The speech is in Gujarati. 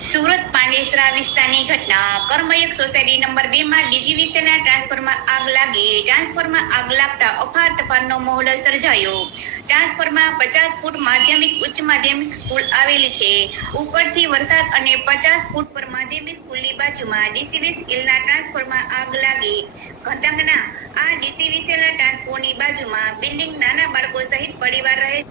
સુરત પાંડેસરા વિસ્તારની ઘટના કર્મયુગ સોસાયટી નંબર 2 માં ડીજીવીસીએલના ટ્રાન્સફોર્મરમાં આગ લાગી. ટ્રાન્સફોર્મરમાં આગ લાગતા અફાર તફારનો માહોલ સર્જાયો. ટ્રાન્સફોર્મરમાં 50 ફૂટ માધ્યમિક ઉચ્ચ માધ્યમિક સ્કૂલ આવેલી છે. ઉપરથી વરસાદ અને 50 ફૂટ પર માધ્યમિક સ્કૂલની બાજુમાં ડીસીવીસીએલના ટ્રાન્સફોર્મરમાં આગ લાગી. ઘટનાના આ ડીસીવીસીએલના ટ્રાન્સફોર્મરની બાજુમાં બિલ્ડિંગ નાના બાળકો સહિત પરિવાર રહે